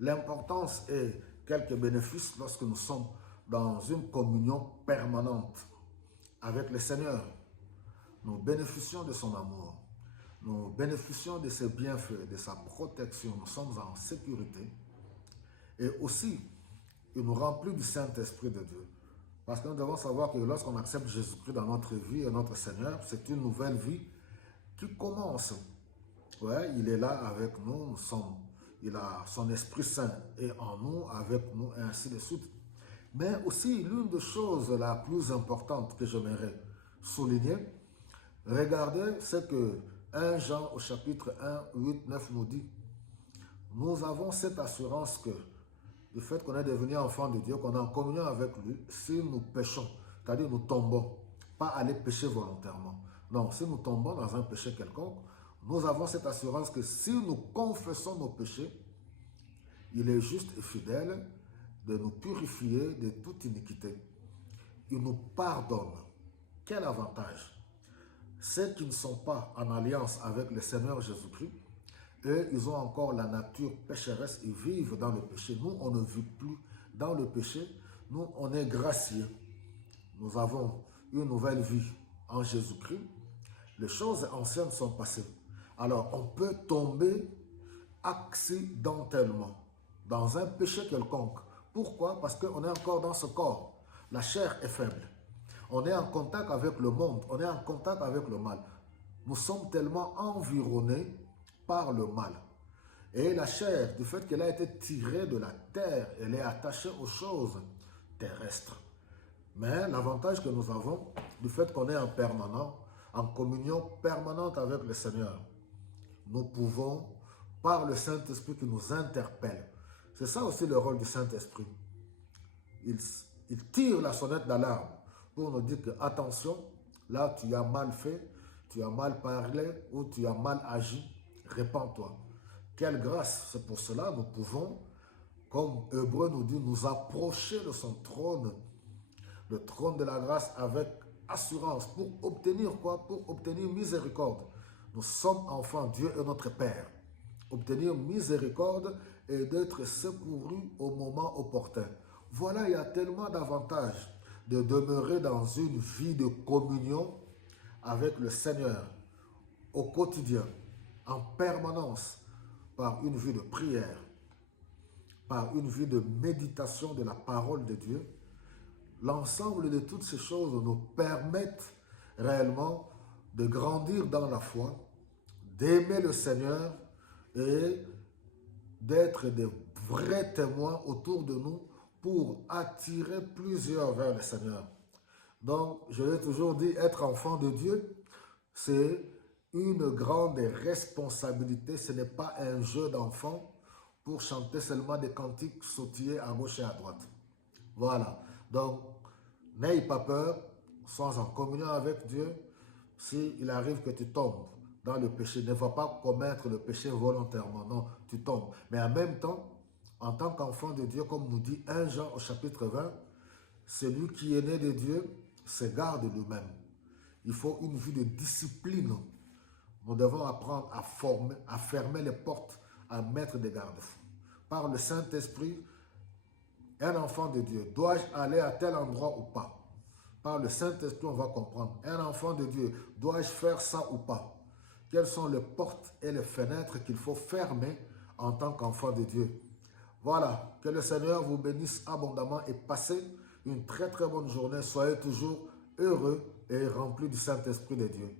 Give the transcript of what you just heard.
l'importance et quelques bénéfices lorsque nous sommes dans une communion permanente avec le Seigneur. Nous bénéficions de son amour. Nous bénéficions de ses bienfaits, de sa protection. Nous sommes en sécurité. Et aussi, il nous remplit du Saint-Esprit de Dieu. Parce que nous devons savoir que lorsqu'on accepte Jésus-Christ dans notre vie et notre Seigneur, c'est une nouvelle vie qui commence. Ouais, il est là avec nous, il a son Esprit Saint et en nous, avec nous, et ainsi de suite. Mais aussi, l'une des choses la plus importante que j'aimerais souligner, regardez, c'est que 1 Jean au chapitre 1, 8, 9 nous dit, nous avons cette assurance que le fait qu'on est devenu enfant de Dieu, qu'on est en communion avec lui, si nous péchons, c'est-à-dire nous tombons, pas aller pécher volontairement. Non, si nous tombons dans un péché quelconque, nous avons cette assurance que si nous confessons nos péchés, il est juste et fidèle de nous purifier de toute iniquité. Il nous pardonne. Quel avantage! Ceux qui ne sont pas en alliance avec le Seigneur Jésus-Christ, eux, ils ont encore la nature pécheresse, ils vivent dans le péché. Nous, on ne vit plus dans le péché. Nous, on est graciés. Nous avons une nouvelle vie en Jésus-Christ. Les choses anciennes sont passées. Alors, on peut tomber accidentellement dans un péché quelconque. Pourquoi? Parce qu'on est encore dans ce corps. La chair est faible. On est en contact avec le monde. On est en contact avec le mal. Nous sommes tellement environnés par le mal. Et la chair, du fait qu'elle a été tirée de la terre, elle est attachée aux choses terrestres. Mais l'avantage que nous avons, du fait qu'on est en permanent, en communion permanente avec le Seigneur, nous pouvons, par le Saint-Esprit qui nous interpelle, c'est ça aussi le rôle du Saint-Esprit. Il tire la sonnette d'alarme pour nous dire que, attention, là tu as mal fait, tu as mal parlé ou tu as mal agi, répands-toi. Quelle grâce! C'est pour cela que nous pouvons, comme Hébreu nous dit, nous approcher de son trône, le trône de la grâce avec assurance. Pour obtenir quoi? Pour obtenir miséricorde. Nous sommes enfants, Dieu est notre Père. Obtenir miséricorde et d'être secourus au moment opportun. Voilà, il y a tellement d'avantages de demeurer dans une vie de communion avec le Seigneur au quotidien, en permanence, par une vie de prière, par une vie de méditation de la parole de Dieu. L'ensemble de toutes ces choses nous permettent réellement de grandir dans la foi, d'aimer le Seigneur et d'être des vrais témoins autour de nous pour attirer plusieurs vers le Seigneur. Donc, je l'ai toujours dit, être enfant de Dieu, c'est une grande responsabilité. Ce n'est pas un jeu d'enfant pour chanter seulement des cantiques sautillés à gauche et à droite. Voilà. Donc, n'aie pas peur, sois en communion avec Dieu. S'il arrive que tu tombes dans le péché, ne va pas commettre le péché volontairement. Non, tu tombes. Mais en même temps, en tant qu'enfant de Dieu, comme nous dit 1 Jean au chapitre 20, celui qui est né de Dieu se garde lui-même. Il faut une vie de discipline. Nous devons apprendre à fermer les portes, à mettre des garde-fous. Par le Saint-Esprit, un enfant de Dieu, dois-je aller à tel endroit ou pas? Par le Saint-Esprit, on va comprendre. Un enfant de Dieu, dois-je faire ça ou pas? Quelles sont les portes et les fenêtres qu'il faut fermer en tant qu'enfant de Dieu? Voilà, que le Seigneur vous bénisse abondamment et passez une très très bonne journée. Soyez toujours heureux et remplis du Saint-Esprit de Dieu.